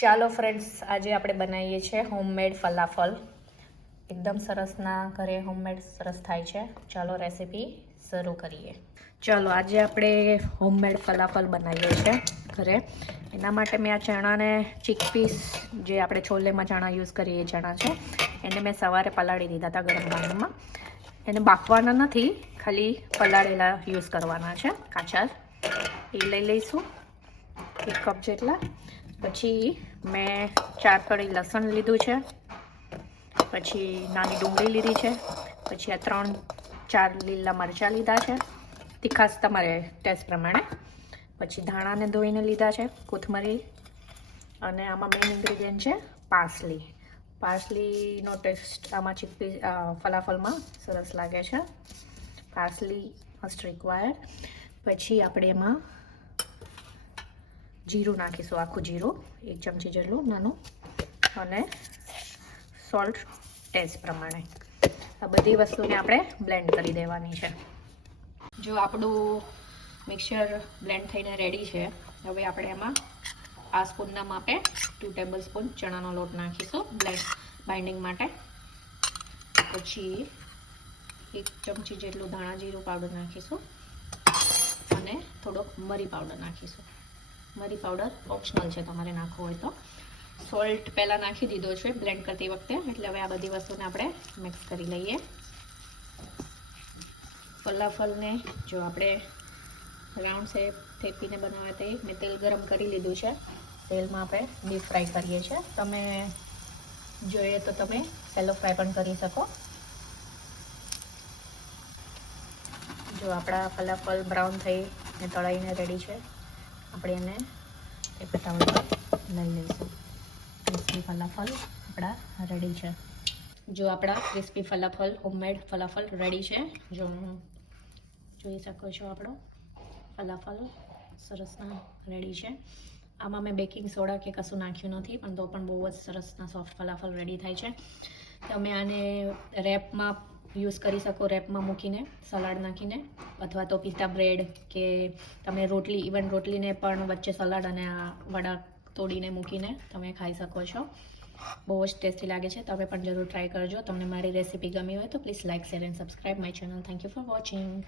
ચાલો ફ્રેન્ડ્સ, આજે આપણે બનાવીએ છીએ હોમમેડ ફલાફલ. એકદમ સરસના ઘરે હોમમેડ સરસ થાય છે. ચાલો રેસીપી શરૂ કરીએ. ચાલો આજે આપણે હોમમેડ ફલાફલ બનાવીએ છીએ ઘરે. એના માટે મેં આ ચણાને ચીકપીસ, જે આપણે છોલેમાં ચણા યુઝ કરીએ એ ચણા છે, એને મેં સવારે પલાળી દીધા હતા ગરમ પાણીમાં. એને બાફવાના નથી, ખાલી પલાળેલા યુઝ કરવાના છે કાચા. એ લઈ લઈશું 1 કપ જેટલા. પછી મેં 4 કળી લસણ લીધું છે, પછી નાની ડુંગળી લીધી છે, પછી આ 3-4 લીલા મરચાં લીધા છે, તીખાશ તમારે ટેસ્ટ પ્રમાણે. પછી ધાણાને ધોઈને લીધા છે, કોથમરી, અને આમાં મેઇન ઇન્ગ્રીડિયન્ટ છે પાર્સલી. પાર્સલીનો ટેસ્ટ આમાં ચીકપી ફલાફલમાં સરસ લાગે છે. Parsley must required. પછી આપણે એમાં જીરું નાખીશું, આખું જીરું 1 ચમચી જેટલું નાનું, અને સોલ્ટ ટેસ્ટ પ્રમાણે. આ બધી વસ્તુને આપણે બ્લેન્ડ કરી દેવાની છે. જો આપણું મિક્સચર બ્લેન્ડ થઈને રેડી છે, હવે આપણે એમાં આ સ્પૂનના માપે 2 ટેબલ સ્પૂન ચણાનો લોટ નાખીશું બાઇન્ડિંગ માટે. પછી 1 ચમચી જેટલું ધાણા જીરું પાવડર નાખીશું, અને થોડોક મરી પાવડર નાખીશું. મરી પાવડર ઓપ્શનલ છે, તમારે નાખવો હોય તો. સોલ્ટ પહેલાં નાખી દીધો છે બ્લેન્ડ કરતી વખતે, એટલે હવે આ બધી વસ્તુને આપણે મિક્સ કરી લઈએ. ફલાફલને જો આપણે રાઉન્ડ શેપ થેપીને બનાવે તે મેં તેલ ગરમ કરી લીધું છે. તેલમાં આપણે ડીપ ફ્રાય કરીએ છીએ. તમે જોઈએ તો તમે સેલો ફ્રાય પણ કરી શકો. જો આપણા ફલાફલ બ્રાઉન થઈને તળાઈને રેડી છે, આપણે એને એક તાવડી પર લઈ લઈશું. ક્રિસ્પી ફલાફલ આપણા રેડી છે. જો આપણા crispy falafel, homemade falafel ready છે. જો જોઈ શકો છો, આપણો ફલાફલ સરસના રેડી છે. આમાં મેં બેકિંગ સોડા કે કશું નાખ્યું નથી, પણ તો પણ બહુ જ સરસના સોફ્ટ ફલાફલ રેડી થાય છે. તમે આને રેપમાં યુઝ કરી શકો, રેપમાં મૂકીને સલાડ નાખીને, અથવા તો પિસ્તા બ્રેડ કે તમે રોટલી, ઇવન રોટલીને પણ વચ્ચે સલાડ અને આ વડા તોડીને મૂકીને તમે ખાઈ શકો છો. બહુ જ ટેસ્ટી લાગે છે. તમે પણ જરૂર ટ્રાય કરજો. તમને મારી રેસીપી ગમી હોય તો please like, share and subscribe my channel. Thank you for watching.